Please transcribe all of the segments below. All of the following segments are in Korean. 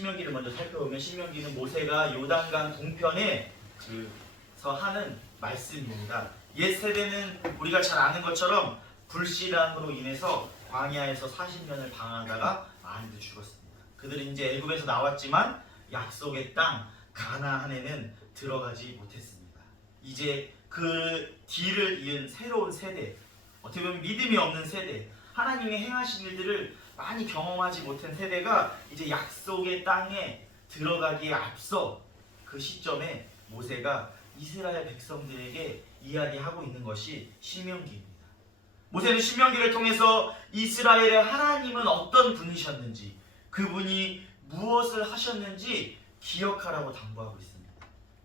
신명기를 먼저 살펴보면 신명기는 모세가 요단강 동편에서 하는 말씀입니다. 옛 세대는 우리가 잘 아는 것처럼 불신앙으로 인해서 광야에서 40년을 방황하다가 많이들 죽었습니다. 그들은 이제 애굽에서 나왔지만 약속의 땅 가나안에는 들어가지 못했습니다. 이제 그 뒤를 이은 새로운 세대, 어떻게 보면 믿음이 없는 세대, 하나님의 행하신 일들을 많이 경험하지 못한 세대가 이제 약속의 땅에 들어가기에 앞서 그 시점에 모세가 이스라엘 백성들에게 이야기하고 있는 것이 신명기입니다. 모세는 신명기를 통해서 이스라엘의 하나님은 어떤 분이셨는지, 그분이 무엇을 하셨는지 기억하라고 당부하고 있습니다.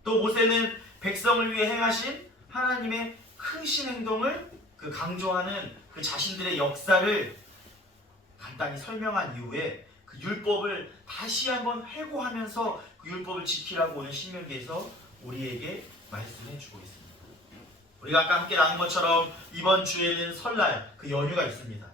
또 모세는 백성을 위해 행하신 하나님의 크신 행동을 강조하는 그 자신들의 역사를 간단히 설명한 이후에 그 율법을 다시 한번 회고하면서 그 율법을 지키라고 오늘 신명기에서 우리에게 말씀해 주고 있습니다. 우리가 아까 함께 나눈 것처럼 이번 주에는 설날 그 연휴가 있습니다.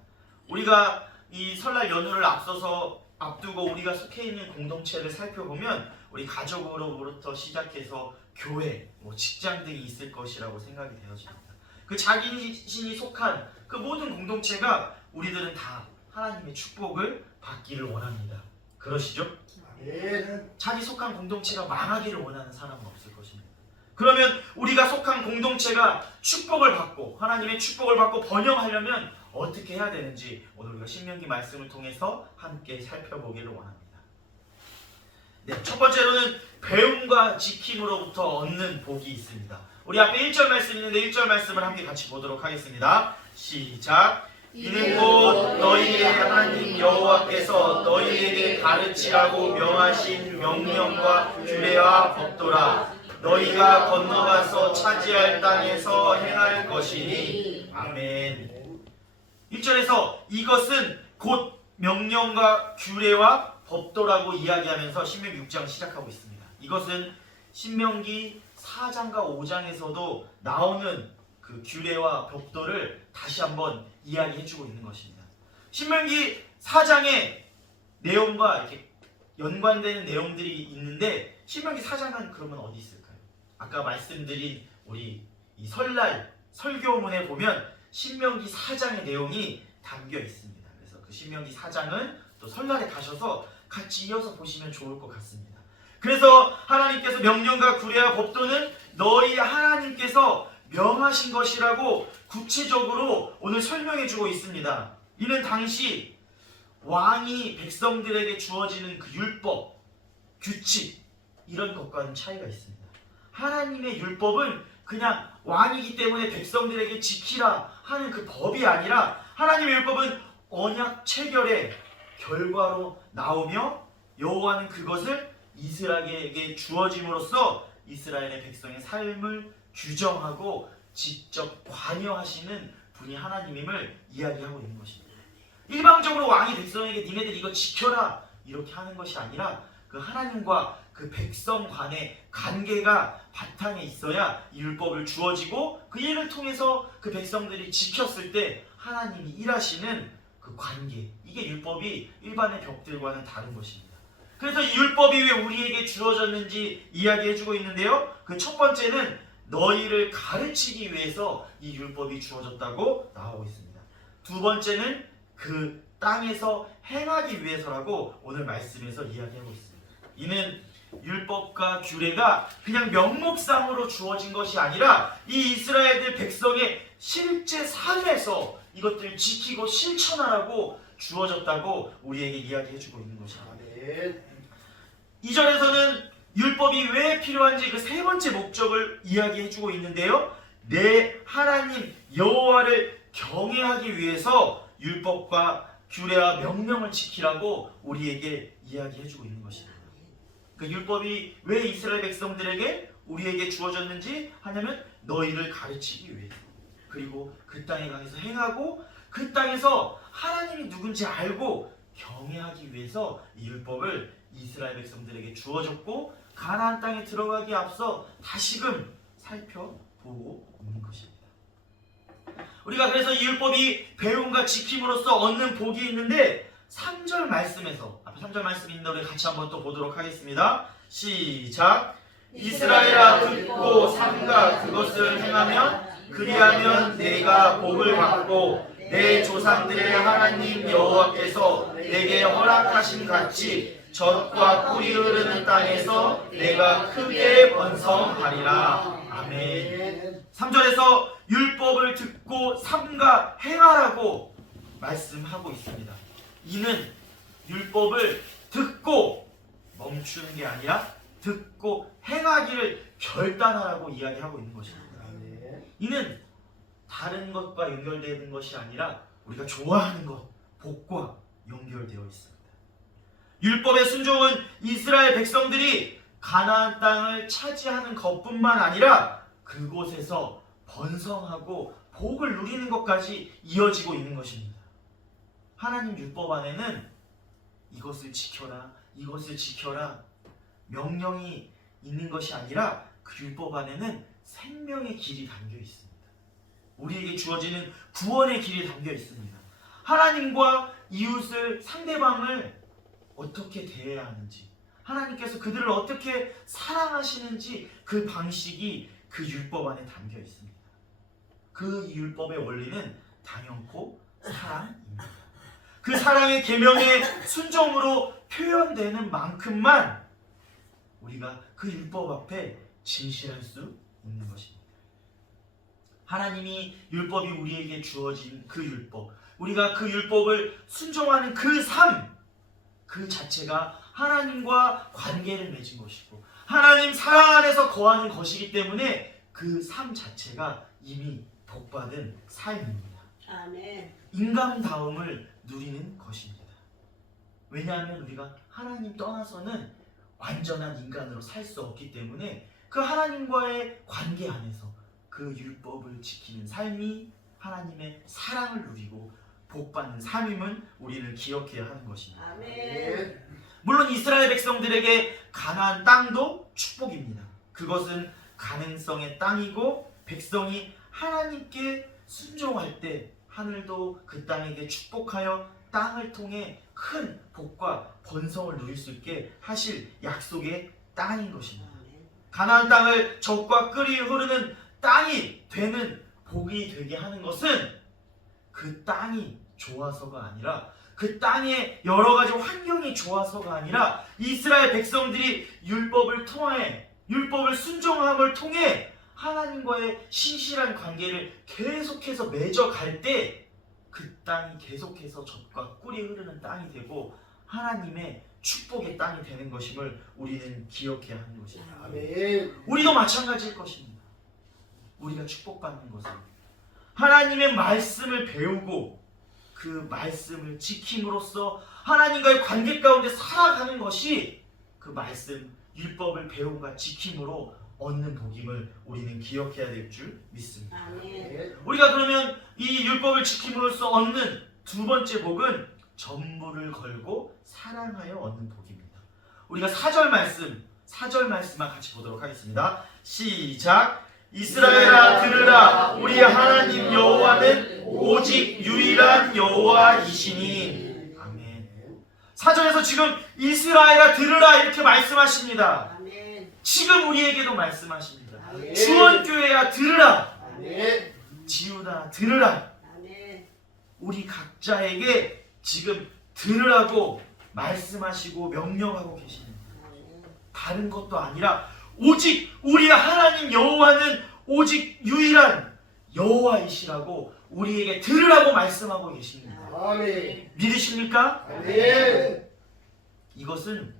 우리가 이 설날 연휴를 앞두고 우리가 속해 있는 공동체를 살펴보면 우리 가족으로부터 시작해서 교회, 직장 등이 있을 것이라고 생각이 되어집니다. 그 자신이 속한 그 모든 공동체가 우리들은 다 하나님의 축복을 받기를 원합니다. 그러시죠? 자기 속한 공동체가 망하기를 원하는 사람은 없을 것입니다. 그러면 우리가 속한 공동체가 축복을 받고 하나님의 축복을 받고 번영하려면 어떻게 해야 되는지 오늘 우리가 신명기 말씀을 통해서 함께 살펴보기를 원합니다. 네, 첫 번째로는 배움과 지킴으로부터 얻는 복이 있습니다. 우리 앞에 1절 말씀이 있는데 1절 말씀을 함께 같이 보도록 하겠습니다. 시작! 이는 곧 너희의 하나님 여호와께서 너희에게 가르치라고 명하신 명령과 규례와 법도라. 너희가 건너가서 차지할 땅에서 행할 것이니. 아멘. 1절에서 이것은 곧 명령과 규례와 법도라고 이야기하면서 신명기 6장 시작하고 있습니다. 이것은 신명기 4장과 5장에서도 나오는 그 규례와 법도를 다시 한번 이야기해주고 있는 것입니다. 신명기 4장의 내용과 이렇게 연관되는 내용들이 있는데 신명기 4장은 그러면 어디 있을까요? 아까 말씀드린 우리 이 설날 설교문에 보면 신명기 4장의 내용이 담겨 있습니다. 그래서 그 신명기 4장은 또 설날에 가셔서 같이 이어서 보시면 좋을 것 같습니다. 그래서 하나님께서 명령과 규례와 법도는 너희 하나님께서 명하신 것이라고 구체적으로 오늘 설명해주고 있습니다. 이는 당시 왕이 백성들에게 주어지는 그 율법, 규칙 이런 것과는 차이가 있습니다. 하나님의 율법은 그냥 왕이기 때문에 백성들에게 지키라 하는 그 법이 아니라 하나님의 율법은 언약 체결의 결과로 나오며 여호와는 그것을 이스라엘에게 주어짐으로써 이스라엘의 백성의 삶을 규정하고 직접 관여하시는 분이 하나님임을 이야기하고 있는 것입니다. 일방적으로 왕이 백성에게 니네들 이거 지켜라 이렇게 하는 것이 아니라 그 하나님과 그 백성 간의 관계가 바탕에 있어야 이 율법을 주어지고 그 일을 통해서 그 백성들이 지켰을 때 하나님이 일하시는 그 관계, 이게 율법이 일반의 벽들과는 다른 것입니다. 그래서 이 율법이 왜 우리에게 주어졌는지 이야기해주고 있는데요. 그 첫 번째는 너희를 가르치기 위해서 이 율법이 주어졌다고 나오고 있습니다. 두 번째는 그 땅에서 행하기 위해서라고 오늘 말씀에서 이야기하고 있습니다. 이는 율법과 규례가 그냥 명목상으로 주어진 것이 아니라 이 이스라엘들 백성의 실제 삶에서 이것들을 지키고 실천하라고 주어졌다고 우리에게 이야기해주고 있는 것입니다. 2절에서는 율법이 왜 필요한지 그 세 번째 목적을 이야기해주고 있는데요. 내 하나님 여호와를 경외하기 위해서 율법과 규례와 명령을 지키라고 우리에게 이야기해주고 있는 것입니다. 그 율법이 왜 이스라엘 백성들에게 우리에게 주어졌는지 하냐면 너희를 가르치기 위해서, 그리고 그 땅에 가서 행하고 그 땅에서 하나님이 누군지 알고 경외하기 위해서 이 율법을 이스라엘 백성들에게 주어졌고 가나안 땅에 들어가기에 앞서 다시금 살펴보고 있는 것입니다. 우리가 그래서 이 율법이 배움과 지킴으로써 얻는 복이 있는데 3절 말씀에서, 앞에 3절 말씀이 있는데 우리 같이 한번 또 보도록 하겠습니다. 시작. 이스라엘아 듣고 삼가 그것을 행하면 그리하면 내가 복을 받고 내 조상들의 하나님 여호와께서 내게 허락하신 같이 젖과 꿀이 흐르는 땅에서 내가 크게 번성하리라. 아멘. 3절에서 율법을 듣고 삼가 행하라고 말씀하고 있습니다. 이는 율법을 듣고 멈추는 게 아니라 듣고 행하기를 결단하라고 이야기하고 있는 것입니다. 이는 다른 것과 연결되는 것이 아니라 우리가 좋아하는 것, 복과 연결되어 있습니다. 율법의 순종은 이스라엘 백성들이 가나안 땅을 차지하는 것뿐만 아니라 그곳에서 번성하고 복을 누리는 것까지 이어지고 있는 것입니다. 하나님 율법 안에는 이것을 지켜라, 이것을 지켜라 명령이 있는 것이 아니라 그 율법 안에는 생명의 길이 담겨 있습니다. 우리에게 주어지는 구원의 길이 담겨 있습니다. 하나님과 이웃을, 상대방을 어떻게 대해야 하는지, 하나님께서 그들을 어떻게 사랑하시는지 그 방식이 그 율법 안에 담겨 있습니다. 그 율법의 원리는 단연코 사랑입니다. 그 사랑의 계명의 순종으로 표현되는 만큼만 우리가 그 율법 앞에 진실할 수 있는 것입니다. 하나님이 율법이 우리에게 주어진 그 율법, 우리가 그 율법을 순종하는 그 삶, 그 자체가 하나님과 관계를 맺은 것이고 하나님 사랑 안에서 거하는 것이기 때문에 그 삶 자체가 이미 복받은 삶입니다. 아멘. 인간다움을 누리는 것입니다. 왜냐하면 우리가 하나님 떠나서는 완전한 인간으로 살 수 없기 때문에 그 하나님과의 관계 안에서 그 율법을 지키는 삶이 하나님의 사랑을 누리고 복받는 삶임을 우리는 기억해야 하는 것입니다. 아멘. 물론 이스라엘 백성들에게 가나안 땅도 축복입니다. 그것은 가능성의 땅이고 백성이 하나님께 순종할 때 하늘도 그 땅에게 축복하여 땅을 통해 큰 복과 번성을 누릴 수 있게 하실 약속의 땅인 것입니다. 가나안 땅을 젖과 꿀이 흐르는 땅이 되는 복이 되게 하는 것은 그 땅이 좋아서가 아니라 그 땅의 여러 가지 환경이 좋아서가 아니라 이스라엘 백성들이 율법을 통해 율법을 순종함을 통해 하나님과의 신실한 관계를 계속해서 맺어갈 때 그 땅이 계속해서 젖과 꿀이 흐르는 땅이 되고 하나님의 축복의 땅이 되는 것임을 우리는 기억해야 하는 것입니다. 아멘. 우리도 마찬가지일 것입니다. 우리가 축복받는 것은 하나님의 말씀을 배우고 그 말씀을 지킴으로써 하나님과의 관계 가운데 살아가는 것이 그 말씀, 율법을 배움과 지킴으로 얻는 복임을 우리는 기억해야 될 줄 믿습니다. 아멘. 우리가 그러면 이 율법을 지킴으로써 얻는 두 번째 복은 전부를 걸고 사랑하여 얻는 복입니다. 우리가 4절 말씀만 같이 보도록 하겠습니다. 시작. 이스라엘아 들으라. 우리 하나님 여호와는 오직 유일한 여호와이시니. 아멘. 4절에서 지금 이스라엘아 들으라 이렇게 말씀하십니다. 아멘. 지금 우리에게도 말씀하십니다. 아멘. 주원교회야 들으라. 아멘. 지우다 들으라. 아멘. 우리 각자에게 지금 들으라고 말씀하시고 명령하고 계십니다. 다른 것도 아니라 오직 우리 하나님 여호와는 오직 유일한 여호와이시라고 우리에게 들으라고 말씀하고 계십니다. 아멘. 믿으십니까? 아멘. 이것은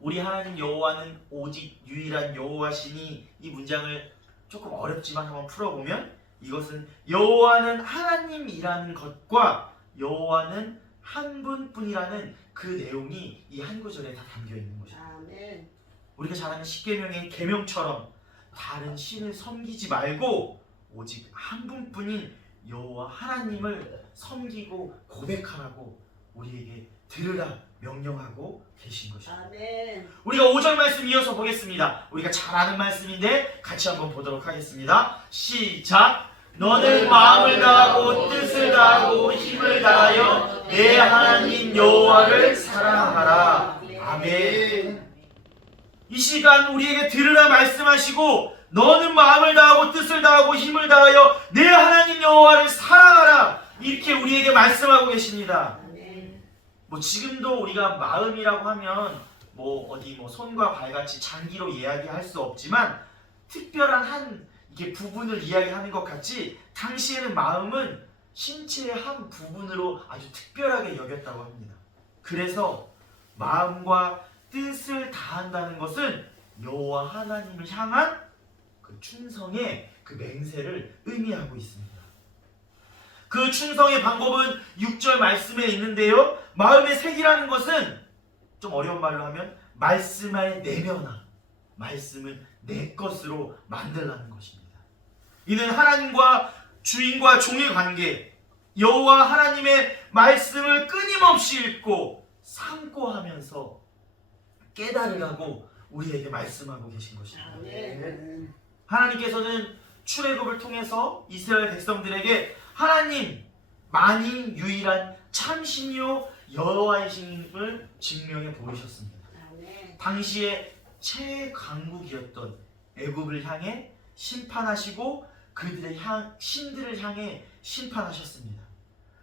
우리 하나님 여호와는 오직 유일한 여호와시니 이 문장을 조금 어렵지만 한번 풀어보면 이것은 여호와는 하나님이라는 것과 여호와는 한 분뿐이라는 그 내용이 이 한 구절에 다 담겨 있는 것입니다. 아멘. 우리가 잘 아는 십계명의 계명처럼 다른 신을 섬기지 말고 오직 한 분뿐인 여호와 하나님을 섬기고 고백하라고 우리에게 들으라 명령하고 계신 것입니다. 아멘. 우리가 5절 말씀 이어서 보겠습니다. 우리가 잘 아는 말씀인데 같이 한번 보도록 하겠습니다. 시작. 너는 마음을 다하고 뜻을 다하고 힘을 다하여 내 하나님 여호와를 사랑하라. 아멘. 이 시간 우리에게 들으라 말씀하시고 너는 마음을 다하고 뜻을 다하고 힘을 다하여 내 하나님 여호와를 사랑하라. 이렇게 우리에게 말씀하고 계십니다. 뭐 지금도 우리가 마음이라고 하면 뭐 어디 뭐 손과 발같이 장기로 이야기할 수 없지만 특별한 한 이게 부분을 이야기하는 것 같이 당시에는 마음은 신체의 한 부분으로 아주 특별하게 여겼다고 합니다. 그래서 마음과 뜻을 다한다는 것은 여호와 하나님을 향한 그 충성의 그 맹세를 의미하고 있습니다. 그 충성의 방법은 6절 말씀에 있는데요. 마음의 색이라는 것은 좀 어려운 말로 하면 말씀을 내면화, 말씀을 내 것으로 만들라는 것입니다. 이는 하나님과 주인과 종의 관계, 여호와 하나님의 말씀을 끊임없이 읽고 상고하면서 깨달으라고 우리에게 말씀하고 계신 것입니다. 하나님께서는 출애굽을 통해서 이스라엘 백성들에게 하나님만이 유일한 참신이요 여호와이심을 증명해 보이셨습니다. 당시에 최강국이었던 애굽을 향해 심판하시고 그들의 신들을 향해 심판하셨습니다.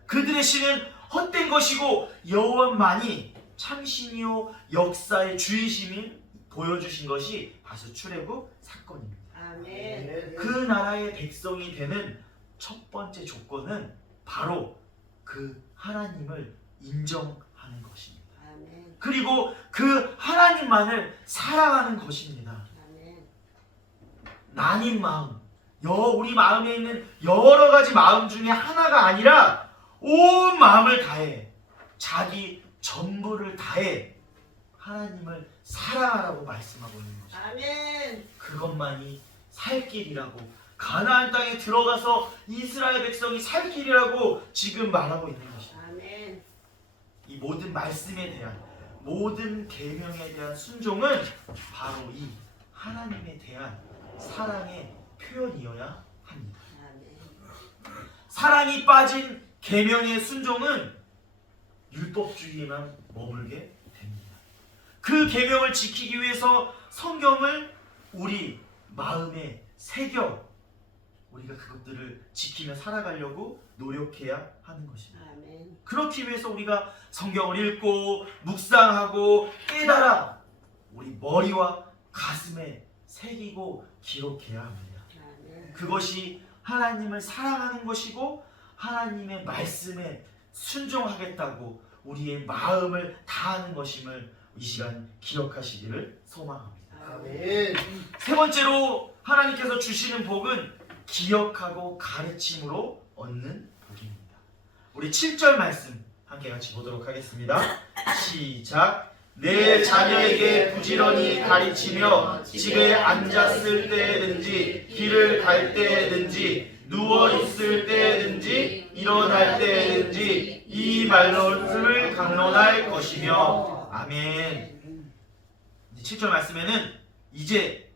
그들의 신은 헛된 것이고 여호와만이 참신이요 역사의 주이심을 보여주신 것이 바로 출애굽 사건입니다. 그 나라의 백성이 되는 첫 번째 조건은 바로 그 하나님을 인정하는 것입니다. 그리고 그 하나님만을 사랑하는 것입니다. 나뉜 마음, 우리 마음에 있는 여러 가지 마음 중에 하나가 아니라 온 마음을 다해 자기 전부를 다해 하나님을 사랑하라고 말씀하고 있는 것입니다. 그것만이 살 길이라고, 가나안 땅에 들어가서 이스라엘 백성이 살 길이라고 지금 말하고 있는 것입니다. 이 모든 말씀에 대한, 모든 계명에 대한 순종은 바로 이 하나님에 대한 사랑의 표현이어야 합니다. 사랑이 빠진 계명의 순종은 율법주의에만 머물게 됩니다. 그 계명을 지키기 위해서 성경을 우리 마음에 새겨 우리가 그것들을 지키며 살아가려고 노력해야 하는 것입니다. 그렇기 위해서 우리가 성경을 읽고 묵상하고 깨달아 우리 머리와 가슴에 새기고 기록해야 합니다. 그것이 하나님을 사랑하는 것이고 하나님의 말씀에 순종하겠다고 우리의 마음을 다하는 것임을 이 시간 기억하시기를 소망합니다. 세 번째로 하나님께서 주시는 복은 기억하고 가르침으로 얻는 복입니다. 우리 7절 말씀 함께 같이 보도록 하겠습니다. 시작. 내 자녀에게 부지런히 가르치며 집에 앉았을 때든지 길을 갈 때든지 누워 있을 때든지 일어날 때든지 이 말씀을 강론할 것이며. 아멘. 7절 말씀에는 이제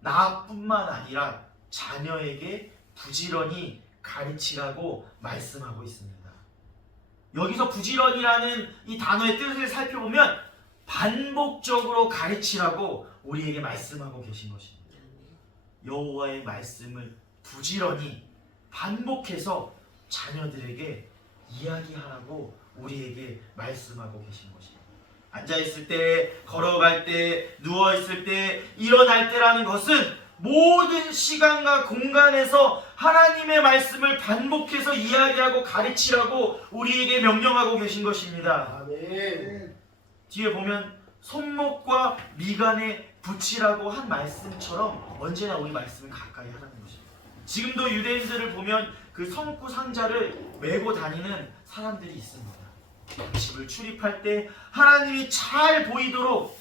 나뿐만 아니라 자녀에게 부지런히 가르치라고 말씀하고 있습니다. 여기서 부지런이라는 이 단어의 뜻을 살펴보면 반복적으로 가르치라고 우리에게 말씀하고 계신 것입니다. 여호와의 말씀을 부지런히 반복해서 자녀들에게 이야기하라고 우리에게 말씀하고 계신 것입니다. 앉아있을 때, 걸어갈 때, 누워있을 때, 일어날 때라는 것은 모든 시간과 공간에서 하나님의 말씀을 반복해서 이야기하고 가르치라고 우리에게 명령하고 계신 것입니다. 아멘. 뒤에 보면 손목과 미간에 붙이라고 한 말씀처럼 언제나 우리 말씀을 가까이 하라는 것입니다. 지금도 유대인들을 보면 그 성구 상자를 메고 다니는 사람들이 있습니다. 집을 출입할 때 하나님이 잘 보이도록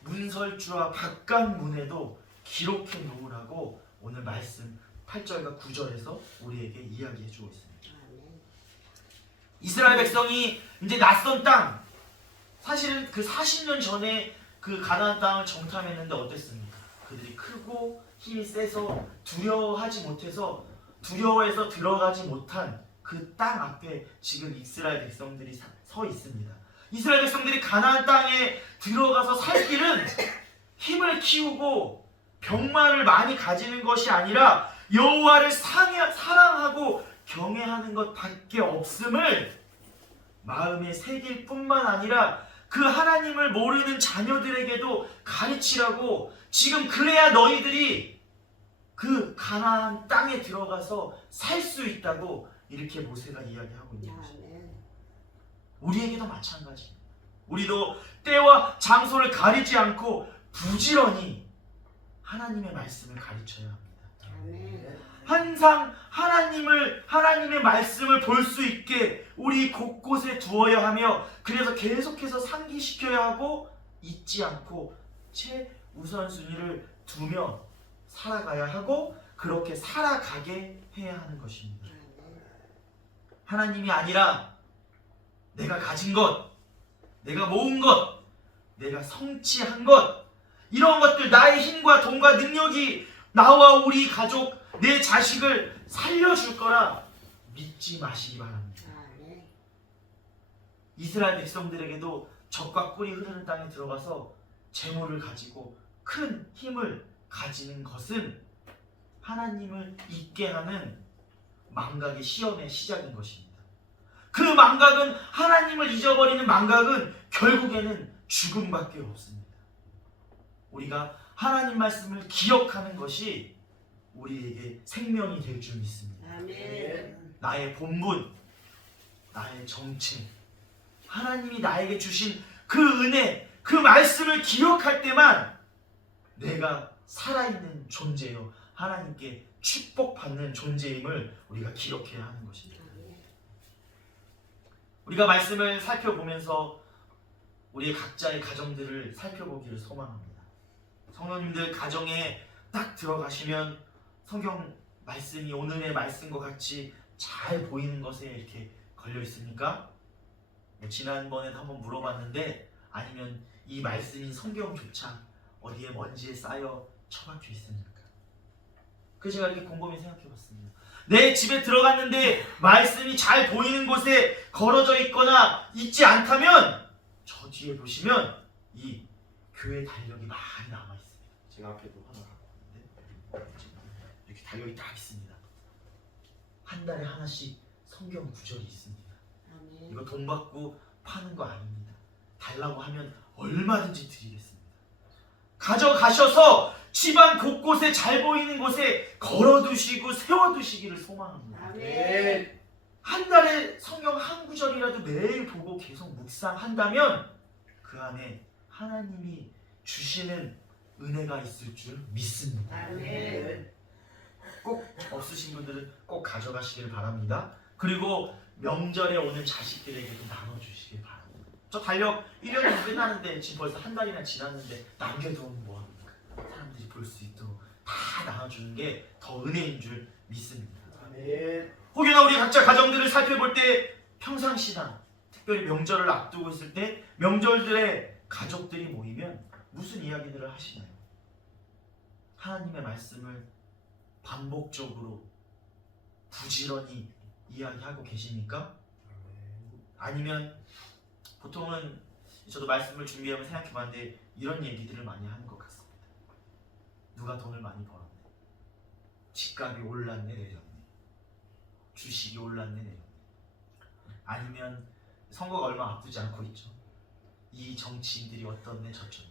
문설주와 바깥문에도 기록해 놓으라고 오늘 말씀 8절과 9절에서 우리에게 이야기해 주고 있습니다. 이스라엘 백성이 이제 낯선 땅, 사실은 그 40년 전에 그 가나안 땅을 정탐했는데 어땠습니까? 그들이 크고 힘이 세서 두려워해서 들어가지 못한 그 땅 앞에 지금 이스라엘 백성들이 서 있습니다. 이스라엘 백성들이 가나안 땅에 들어가서 살 길은 힘을 키우고 병마를 많이 가지는 것이 아니라 여호와를 사랑하고 경외하는 것밖에 없음을 마음에 새길 뿐만 아니라 그 하나님을 모르는 자녀들에게도 가르치라고, 지금 그래야 너희들이 그 가나안 땅에 들어가서 살 수 있다고 이렇게 모세가 이야기하고 있는 것입니다. 아멘. 우리에게도 마찬가지. 우리도 때와 장소를 가리지 않고 부지런히 하나님의 말씀을 가르쳐야 합니다. 아멘. 항상 하나님의 말씀을 볼 수 있게 우리 곳곳에 두어야 하며, 그래서 계속해서 상기시켜야 하고 잊지 않고 최우선순위를 두며 살아가야 하고, 그렇게 살아가게 해야 하는 것입니다. 하나님이 아니라 내가 가진 것, 내가 모은 것, 내가 성취한 것, 이런 것들, 나의 힘과 돈과 능력이 나와 우리 가족, 내 자식을 살려줄 거라 믿지 마시기 바랍니다. 아멘. 이스라엘 백성들에게도 젖과 꿀이 흐르는 땅에 들어가서 재물을 가지고 큰 힘을 가지는 것은 하나님을 잊게 하는 망각의 시험의 시작인 것입니다. 그 망각은, 하나님을 잊어버리는 망각은 결국에는 죽음밖에 없습니다. 우리가 하나님 말씀을 기억하는 것이 우리에게 생명이 될 줄 믿습니다. 아멘. 나의 본분, 나의 정체, 하나님이 나에게 주신 그 은혜, 그 말씀을 기억할 때만 내가 살아있는 존재요, 하나님께 축복받는 존재임을 우리가 기억해야 하는 것입니다. 우리가 말씀을 살펴보면서 우리의 각자의 가정들을 살펴보기를 소망합니다. 성도님들 가정에 딱 들어가시면 성경 말씀이 오늘의 말씀과 같이 잘 보이는 것에 이렇게 걸려 있습니까? 지난번에도 한번 물어봤는데, 아니면 이 말씀인 성경조차 어디에 먼지에 쌓여 처박혀 있습니까? 그래서 제가 이렇게 곰곰이 생각해 봤습니다. 내 집에 들어갔는데 말씀이 잘 보이는 곳에 걸어져 있거나 있지 않다면, 저 뒤에 보시면 이 교회 달력이 많이 남아 있습니다. 제가 앞에도 하나 갖고 있는데 이렇게 달력이 딱 있습니다. 한 달에 하나씩 성경 구절이 있습니다. 아멘. 이거 돈 받고 파는 거 아닙니다. 달라고 하면 얼마든지 드리겠습니다. 가져가셔서 집안 곳곳에 잘 보이는 곳에 걸어두시고 세워두시기를 소망합니다. 아멘. 한 달에 성경 한 구절이라도 매일 보고 계속 묵상한다면 그 안에 하나님이 주시는 은혜가 있을 줄 믿습니다. 아멘. 꼭 없으신 분들은 꼭 가져가시길 바랍니다. 그리고 명절에 오는 자식들에게도 나눠주시길 바랍니다. 저 달력 1년이 끝나는데 지금 벌써 한 달이나 지났는데 남겨두면 뭐합니까? 사람들이 볼 수 있도록 다 나눠주는 게 더 은혜인 줄 믿습니다. 아멘. 혹여나 우리 각자 가정들을 살펴볼 때 평상시나 특별히 명절을 앞두고 있을 때 명절들에 가족들이 모이면 무슨 이야기들을 하시나요? 하나님의 말씀을 반복적으로 부지런히 이야기하고 계십니까? 아니면 보통은, 저도 말씀을 준비하면 생각해봤는데 이런 얘기들을 많이 하는 것 같습니다. 누가 돈을 많이 벌었네, 집값이 올랐네 내렸네, 주식이 올랐네 내렸네, 아니면 선거가 얼마 앞두지 않고 있죠. 이 정치인들이 어떻네 저쩌네.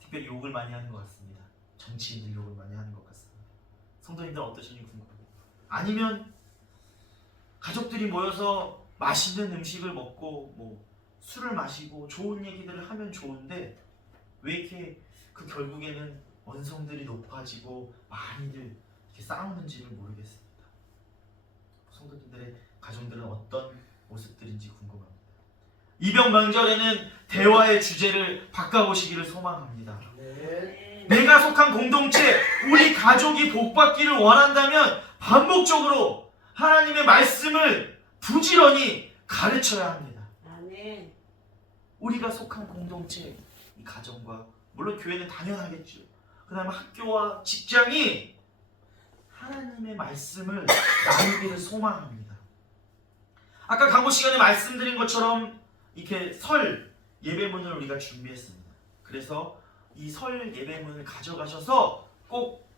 특별히 욕을 많이 하는 것 같습니다. 정치인들 욕을 많이 하는 것 같습니다. 성도님들 어떠신지 궁금해요. 아니면 가족들이 모여서 맛있는 음식을 먹고 뭐 술을 마시고 좋은 얘기들을 하면 좋은데 왜 이렇게 그 결국에는 원성들이 높아지고 많이들 이렇게 싸우는지를 모르겠습니다. 성도님들의 가정들은 어떤 모습들인지 궁금합니다. 이번 명절에는 대화의 주제를 바꿔보시기를 소망합니다. 아멘. 내가 속한 공동체, 우리 가족이 복받기를 원한다면 반복적으로 하나님의 말씀을 부지런히 가르쳐야 합니다. 아멘. 우리가 속한 공동체, 이 가정과 물론 교회는 당연하겠죠. 그 다음에 학교와 직장이 하나님의 말씀을 나누기를 소망합니다. 아까 강고 시간에 말씀드린 것처럼 이렇게 설 예배문을 우리가 준비했습니다. 그래서 이 설 예배문을 가져가셔서 꼭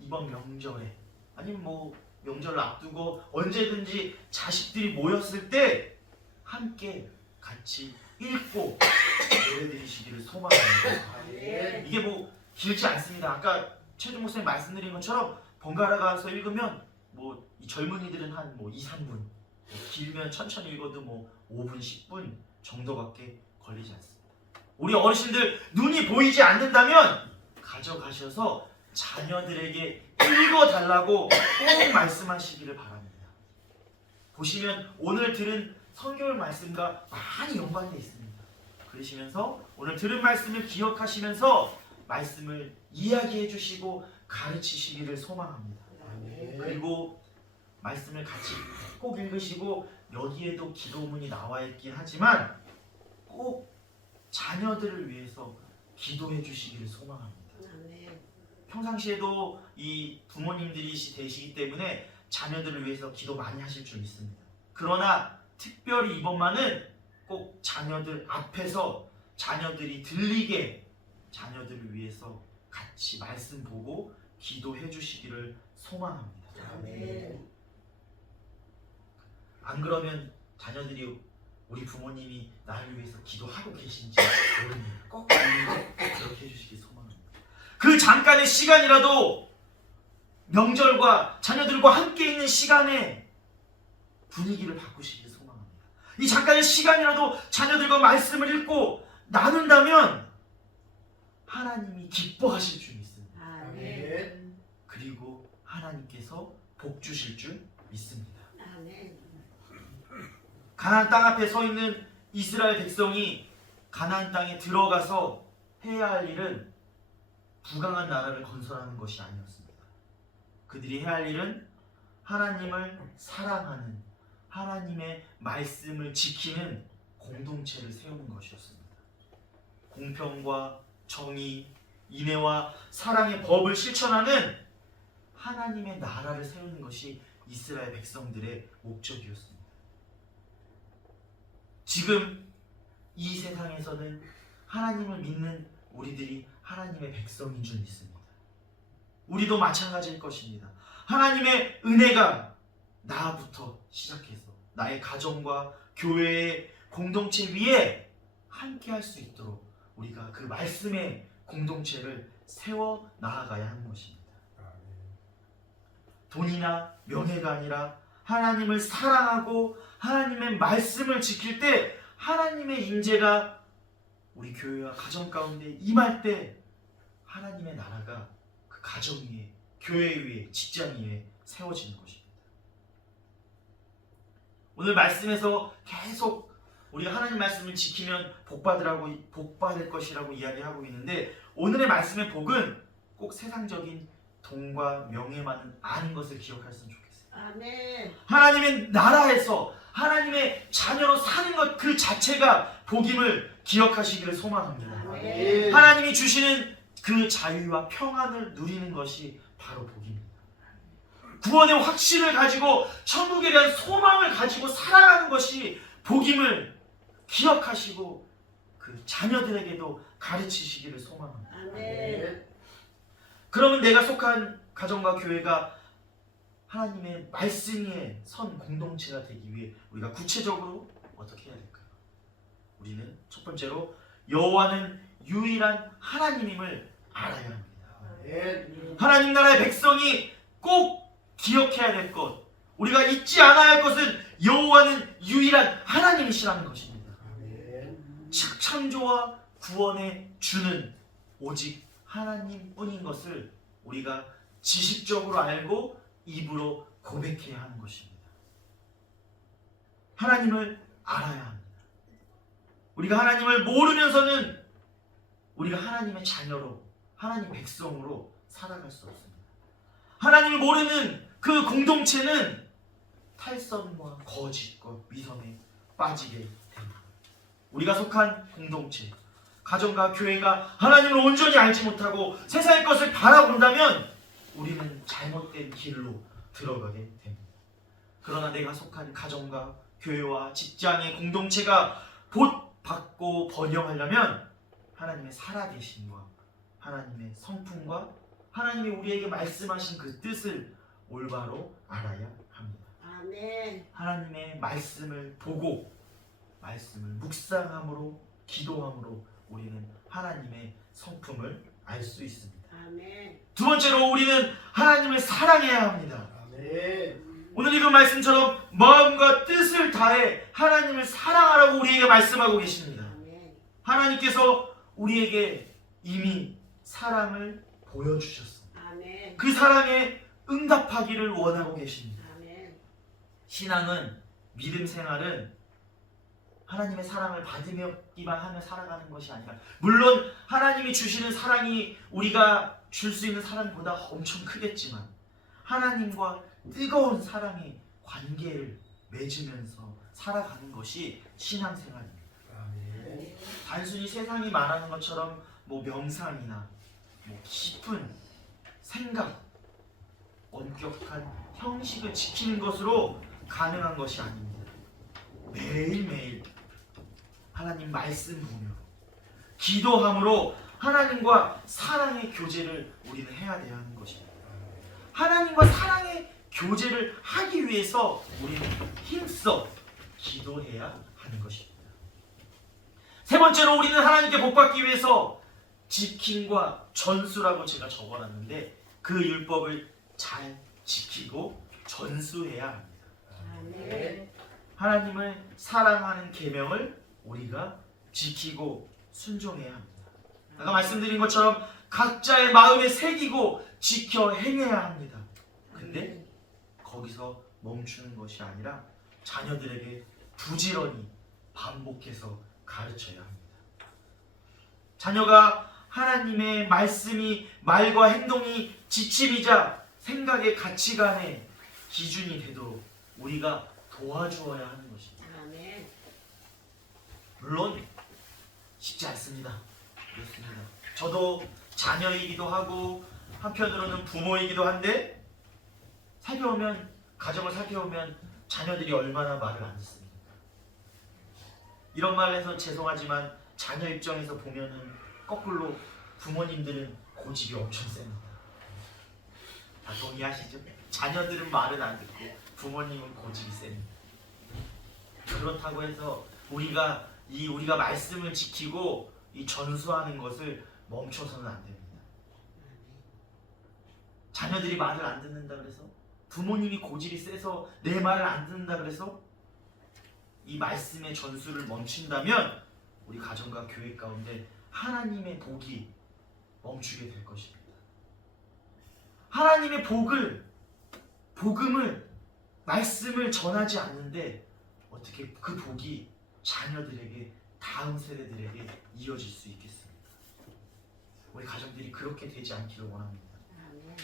이번 명절에 아니면 뭐 명절을 앞두고 언제든지 자식들이 모였을 때 함께 같이 읽고 예배드리시기를 소망합니다. 아멘. 이게 뭐 길지 않습니다. 아까 최종 목사님 말씀드린 것처럼 번갈아 가서 읽으면 뭐 이 젊은이들은 한 뭐 2, 3분, 길면 천천히 읽어도 뭐 5분, 10분 정도밖에 걸리지 않습니다. 우리 어르신들 눈이 보이지 않는다면 가져가셔서 자녀들에게 읽어달라고 꼭 말씀하시기를 바랍니다. 보시면 오늘 들은 성경 말씀과 많이 연관되어 있습니다. 그러시면서 오늘 들은 말씀을 기억하시면서 말씀을 이야기해 주시고 가르치시기를 소망합니다. 아멘. 그리고 말씀을 같이 꼭 읽으시고 여기에도 기도문이 나와 있긴 하지만 꼭 자녀들을 위해서 기도해 주시기를 소망합니다. 아멘. 평상시에도 이 부모님들이 되시기 때문에 자녀들을 위해서 기도 많이 하실 줄 믿습니다. 그러나 특별히 이번만은 꼭 자녀들 앞에서 자녀들이 들리게 자녀들을 위해서 같이 말씀 보고 기도해 주시기를 소망합니다. 아멘. 안 그러면 자녀들이 우리 부모님이 나를 위해서 기도하고 계신지 모릅니다. 꼭 그렇게 해주시기 소망합니다. 그 잠깐의 시간이라도 명절과 자녀들과 함께 있는 시간에 분위기를 바꾸시길 소망합니다. 이 잠깐의 시간이라도 자녀들과 말씀을 읽고 나눈다면 하나님이 기뻐하실 줄 믿습니다. 아멘. 그리고 하나님께서 복 주실 줄 믿습니다. 아멘. 가나안 땅 앞에 서 있는 이스라엘 백성이 가나안 땅에 들어가서 해야 할 일은 부강한 나라를 건설하는 것이 아니었습니다. 그들이 해야 할 일은 하나님을 사랑하는, 하나님의 말씀을 지키는 공동체를 세우는 것이었습니다. 공평과 정의, 인애와 사랑의 법을 실천하는 하나님의 나라를 세우는 것이 이스라엘 백성들의 목적이었습니다. 지금 이 세상에서는 하나님을 믿는 우리들이 하나님의 백성인 줄 믿습니다. 우리도 마찬가지일 것입니다. 하나님의 은혜가 나부터 시작해서 나의 가정과 교회의 공동체 위에 함께 할 수 있도록 우리가 그 말씀의 공동체를 세워 나아가야 하는 것입니다. 돈이나 명예가 아니라 하나님을 사랑하고 하나님의 말씀을 지킬 때 하나님의 임재가 우리 교회와 가정 가운데 임할 때 하나님의 나라가 그 가정 위에, 교회 위에, 직장 위에 세워지는 것입니다. 오늘 말씀에서 계속 우리가 하나님 말씀을 지키면 복받을 것이라고 이야기하고 있는데 오늘의 말씀의 복은 꼭 세상적인 돈과 명예만은 아닌 것을 기억했으면 좋겠어요. 아멘. 하나님의 나라에서 하나님의 자녀로 사는 것 그 자체가 복임을 기억하시기를 소망합니다. 아멘. 하나님이 주시는 그 자유와 평안을 누리는 것이 바로 복입니다. 구원의 확신을 가지고 천국에 대한 소망을 가지고 살아가는 것이 복임을 기억하시고 그 자녀들에게도 가르치시기를 소망합니다. 아멘. 그러면 내가 속한 가정과 교회가 하나님의 말씀 위에 선 공동체가 되기 위해 우리가 구체적으로 어떻게 해야 될까요? 우리는 첫 번째로 여호와는 유일한 하나님임을 알아야 합니다. 아멘. 하나님 나라의 백성이 꼭 기억해야 될 것, 우리가 잊지 않아야 할 것은 여호와는 유일한 하나님이시라는 것입니다. 아멘. 창조와 구원의 주는 오직 하나님뿐인 것을 우리가 지식적으로 알고 입으로 고백해야 하는 것입니다. 하나님을 알아야 합니다. 우리가 하나님을 모르면서는 우리가 하나님의 자녀로, 하나님 백성으로 살아갈 수 없습니다. 하나님을 모르는 그 공동체는 탈선과 거짓과 위선에 빠지게 됩니다. 우리가 속한 공동체, 가정과 교회가 하나님을 온전히 알지 못하고 세상의 것을 바라본다면 우리는 잘못된 길로 들어가게 됩니다. 그러나 내가 속한 가정과 교회와 직장의 공동체가 봇받고 번영하려면 하나님의 살아계심과 하나님의 성품과 하나님이 우리에게 말씀하신 그 뜻을 올바로 알아야 합니다. 아멘. 하나님의 말씀을 보고 말씀을 묵상함으로 기도함으로 우리는 하나님의 성품을 알 수 있습니다. 아멘. 두 번째로 우리는 하나님을 사랑해야 합니다. 아멘. 오늘 읽은 말씀처럼 마음과 뜻을 다해 하나님을 사랑하라고 우리에게 말씀하고 계십니다. 아멘. 하나님께서 우리에게 이미 사랑을 보여주셨습니다. 아멘. 그 사랑에 응답하기를 원하고 계십니다. 아멘. 신앙은, 믿음 생활은 하나님의 사랑을 받으기만 하며 살아가는 것이 아니라, 물론 하나님이 주시는 사랑이 우리가 줄 수 있는 사랑보다 엄청 크겠지만 하나님과 뜨거운 사랑의 관계를 맺으면서 살아가는 것이 신앙생활입니다. 아멘. 단순히 세상이 말하는 것처럼 뭐 명상이나 뭐 깊은 생각, 엄격한 형식을 지키는 것으로 가능한 것이 아닙니다. 매일매일 하나님 말씀 보며 기도함으로 하나님과 사랑의 교제를 우리는 해야 돼야 하는 것입니다. 하나님과 사랑의 교제를 하기 위해서 우리는 힘써 기도해야 하는 것입니다. 세 번째로 우리는 하나님께 복받기 위해서 지킴과 전수라고 제가 적어놨는데 그 율법을 잘 지키고 전수해야 합니다. 아멘. 하나님을 사랑하는 계명을 우리가 지키고 순종해야 합니다. 아까 말씀드린 것처럼 각자의 마음에 새기고 지켜 행해야 합니다. 근데 거기서 멈추는 것이 아니라 자녀들에게 부지런히 반복해서 가르쳐야 합니다. 자녀가 하나님의 말씀이 말과 행동이 지침이자 생각의 가치관의 기준이 되도록 우리가 도와주어야 하는 것입니다. 아멘. 물론 쉽지 않습니다. 그렇습니다. 저도 자녀이기도 하고 한편으로는 부모이기도 한데 가정을 살펴보면 자녀들이 얼마나 말을 안 듣습니까? 이런 말 해서 죄송하지만 자녀 입장에서 보면은 거꾸로 부모님들은 고집이 엄청 셉니다. 다 동의하시죠? 자녀들은 말은 안 듣고 부모님은 고집이 셉니다. 그렇다고 해서 우리가 말씀을 지키고 이 전수하는 것을 멈춰서는 안 됩니다. 자녀들이 말을 안 듣는다 그래서 부모님이 고집이 세서 내 말을 안 듣는다 그래서 이 말씀의 전수를 멈춘다면 우리 가정과 교회 가운데 하나님의 복이 멈추게 될 것입니다. 하나님의 복음을 말씀을 전하지 않는데 어떻게 그 복이 자녀들에게 다음 세대들에게 이어질 수 있겠습니까? 우리 가정들이 그렇게 되지 않기를 원합니다. 아멘.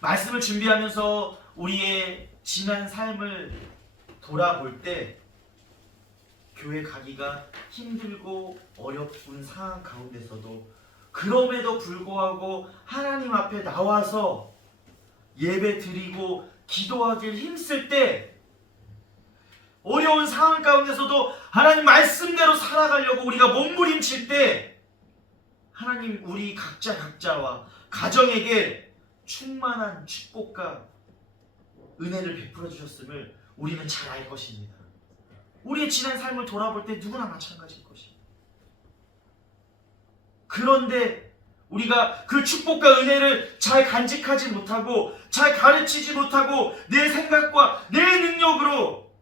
말씀을 준비하면서 우리의 지난 삶을 돌아볼 때 교회 가기가 힘들고 어렵은 상황 가운데서도 그럼에도 불구하고 하나님 앞에 나와서 예배 드리고 기도하길 힘쓸 때 어려운 상황 가운데서도 하나님 말씀대로 살아가려고 우리가 몸부림칠 때 하나님 우리 각자와 가정에게 충만한 축복과 은혜를 베풀어 주셨음을 우리는 잘 알 것입니다. 우리의 지난 삶을 돌아볼 때 누구나 마찬가지일 것입니다. 그런데 우리가 그 축복과 은혜를 잘 간직하지 못하고 잘 가르치지 못하고 내 생각과 내 능력으로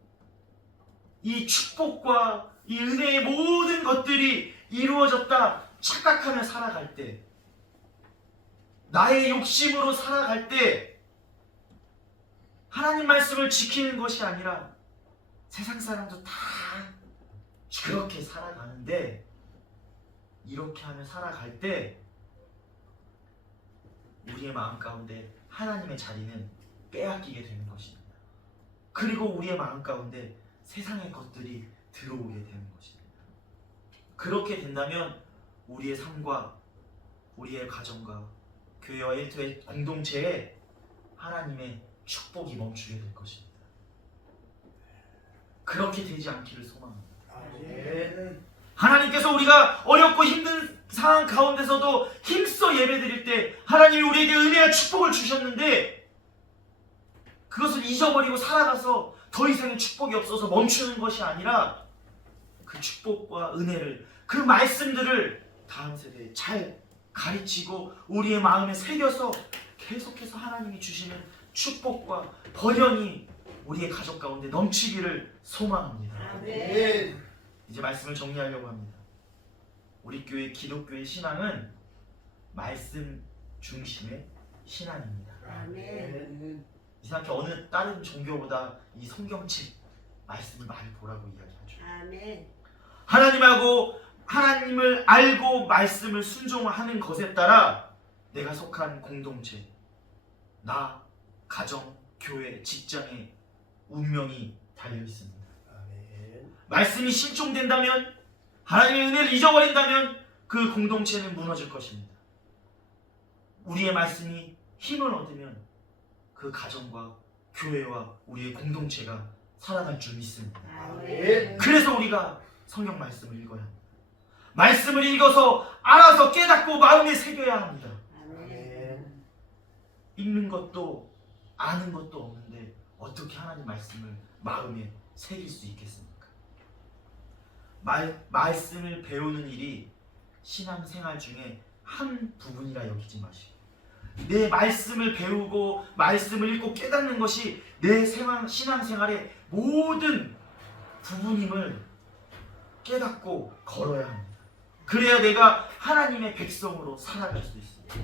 이 축복과 이 은혜의 모든 것들이 이루어졌다 착각하며 살아갈 때, 나의 욕심으로 살아갈 때 하나님 말씀을 지키는 것이 아니라 세상 사람도 다 그렇게 살아가는데 이렇게 하며 살아갈 때 우리의 마음 가운데 하나님의 자리는 빼앗기게 되는 것입니다. 그리고 우리의 마음 가운데 세상의 것들이 들어오게 되는 것입니다. 그렇게 된다면 우리의 삶과 우리의 가정과 교회와 일터의 공동체에 하나님의 축복이 멈추게 될 것입니다. 그렇게 되지 않기를 소망합니다. 아멘. 하나님께서 우리가 어렵고 힘든 상황 가운데서도 힘써 예배드릴 때 하나님이 우리에게 은혜와 축복을 주셨는데 그것을 잊어버리고 살아가서 더 이상의 축복이 없어서 멈추는 것이 아니라 그 축복과 은혜를, 그 말씀들을 다음 세대에 잘 가르치고 우리의 마음에 새겨서 계속해서 하나님이 주시는 축복과 번영이 우리의 가족 가운데 넘치기를 소망합니다. 아멘. 이제 말씀을 정리하려고 합니다. 우리 교회 기독교의 신앙은 말씀 중심의 신앙입니다. 아멘. 이상하게 어느 다른 종교보다 이 성경책 말씀을 많이 보라고 이야기하죠. 아멘. 하나님을 알고 말씀을 순종하는 것에 따라 내가 속한 공동체, 나, 가정, 교회, 직장의 운명이 달려 있습니다. 아멘. 말씀이 실종된다면, 하나님의 은혜를 잊어버린다면 그 공동체는 무너질 것입니다. 우리의 말씀이 힘을 얻으면 그 가정과 교회와 우리의 공동체가 살아날 줄 믿습니다. 아멘. 그래서 우리가 성경 말씀을 읽어야 합니다. 말씀을 읽어서 알아서 깨닫고 마음에 새겨야 합니다. 아멘. 읽는 것도 아는 것도 없는데 어떻게 하나님 말씀을 마음에 새길 수 있겠습니까? 말씀을 배우는 일이 신앙생활 중에 한 부분이라 여기지 마시고, 내 말씀을 배우고 말씀을 읽고 깨닫는 것이 내 신앙생활의 모든 부분임을 깨닫고 걸어야 합니다. 그래야 내가 하나님의 백성으로 살아갈 수 있습니다.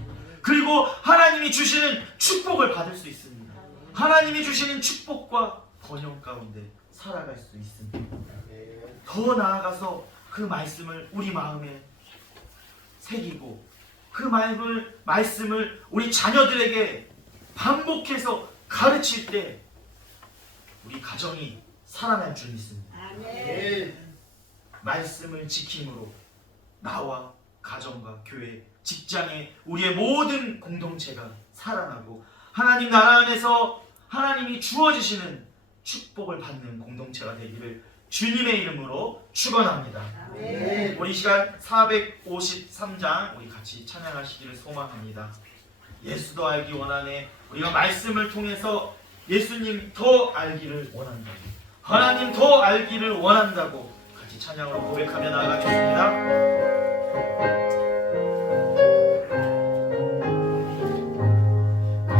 그리고 하나님이 주시는 축복을 받을 수 있습니다. 하나님이 주시는 축복과 번영 가운데 살아갈 수 있습니다. 더 나아가서 그 말씀을 우리 마음에 새기고 그 말씀을 우리 자녀들에게 반복해서 가르칠 때 우리 가정이 살아날 줄 믿습니다. 아멘. 말씀을 지킴으로 나와 가정과 교회, 직장에 우리의 모든 공동체가 살아나고 하나님 나라 안에서 하나님이 주어지시는 축복을 받는 공동체가 되기를 주님의 이름으로 축원합니다. 아멘. 우리 시간 453장 우리 같이 찬양하시기를 소망합니다. 예수도 알기 원하네. 우리가 말씀을 통해서 예수님 더 알기를 원한다고, 하나님 더 알기를 원한다고 같이 찬양으로 고백하며 나아가겠습니다.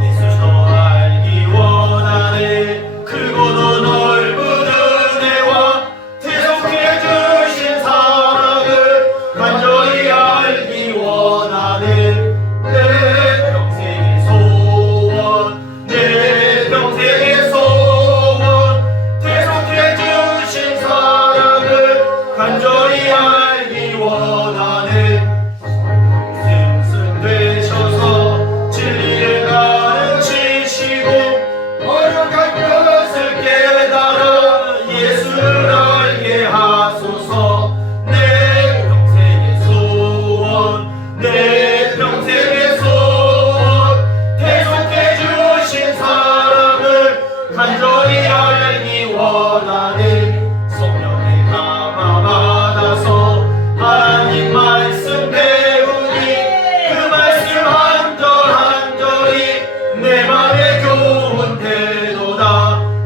예수도 알기 원하네. 크고도 넓은 은혜와 대속해 주신 사랑을 간절히 알기 원하네. 내 평생의 소원, 내 평생의 소원, 대속해 주신 사랑을 간절히 알기 원하네. 승승 되셔서 진리를 가르치시고 어려운 것을 깨달아 예수를 알게 하소서. 내 평생의 소원, 내 평생의 소원, 대속해 주신 사랑을 간절히 알기 원하네. 성령의 감화 받아서 하나님 말씀 배우니 그 말씀 한절한절이 내 맘에 교훈 되도다.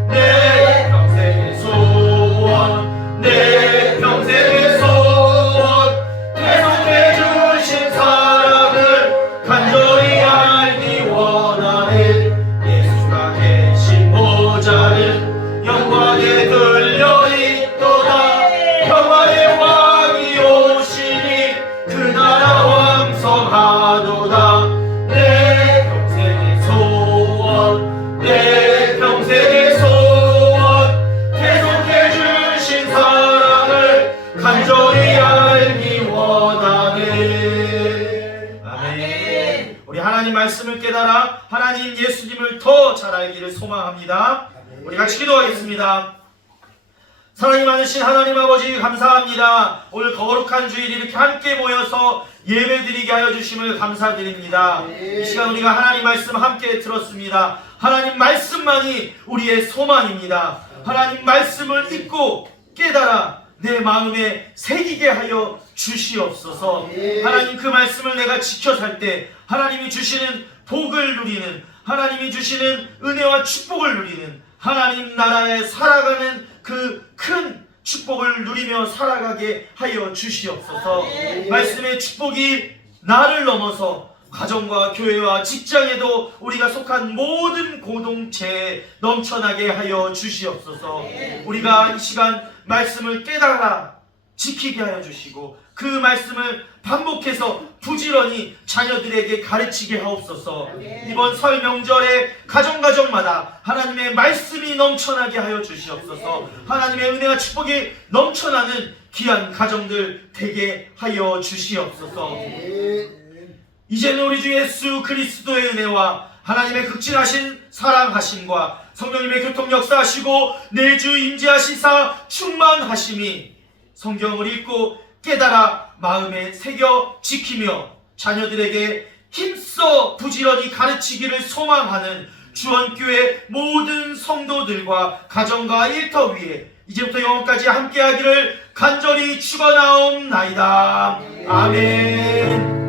내 평생의 소원, 내 평생의 소원, 대속해 주신 사랑을 간절히 알기 원하네. 예수가 계신 보좌는 영광에 들려 있도다. 평화의 왕이 오시니 그 나라 왕성하도다. 내 평생의 소원, 내 평생의 소원, 계속해 주신 사랑을 간절히 알기 원하네. 아멘. 우리 하나님 말씀을 깨달아 하나님 예수님을 더 잘 알기를 소망합니다. 우리 같이 기도하겠습니다. 사랑이 많으신 하나님 아버지 감사합니다. 오늘 거룩한 주일 이렇게 함께 모여서 예배드리게 하여 주심을 감사드립니다. 이 시간 우리가 하나님 말씀 함께 들었습니다. 하나님 말씀만이 우리의 소망입니다. 하나님 말씀을 읽고 깨달아 내 마음에 새기게 하여 주시옵소서. 하나님 그 말씀을 내가 지켜 살 때 하나님이 주시는 복을 누리는, 하나님이 주시는 은혜와 축복을 누리는, 하나님 나라에 살아가는 그 큰 축복을 누리며 살아가게 하여 주시옵소서. 말씀의 축복이 나를 넘어서 가정과 교회와 직장에도 우리가 속한 모든 공동체에 넘쳐나게 하여 주시옵소서. 우리가 이 시간 말씀을 깨달아 지키게 하여 주시고 그 말씀을 반복해서 부지런히 자녀들에게 가르치게 하옵소서. 이번 설 명절에 가정마다 하나님의 말씀이 넘쳐나게 하여 주시옵소서. 하나님의 은혜와 축복이 넘쳐나는 귀한 가정들 되게 하여 주시옵소서. 이제는 우리 주 예수 그리스도의 은혜와 하나님의 극진하신 사랑하심과 성령님의 교통 역사하시고 내주 임재하시사 충만하심이 성경을 읽고 깨달아 마음에 새겨 지키며 자녀들에게 힘써 부지런히 가르치기를 소망하는 주원교회 모든 성도들과 가정과 일터 위에 이제부터 영원까지 함께하기를 간절히 축원하옵나이다. 아멘.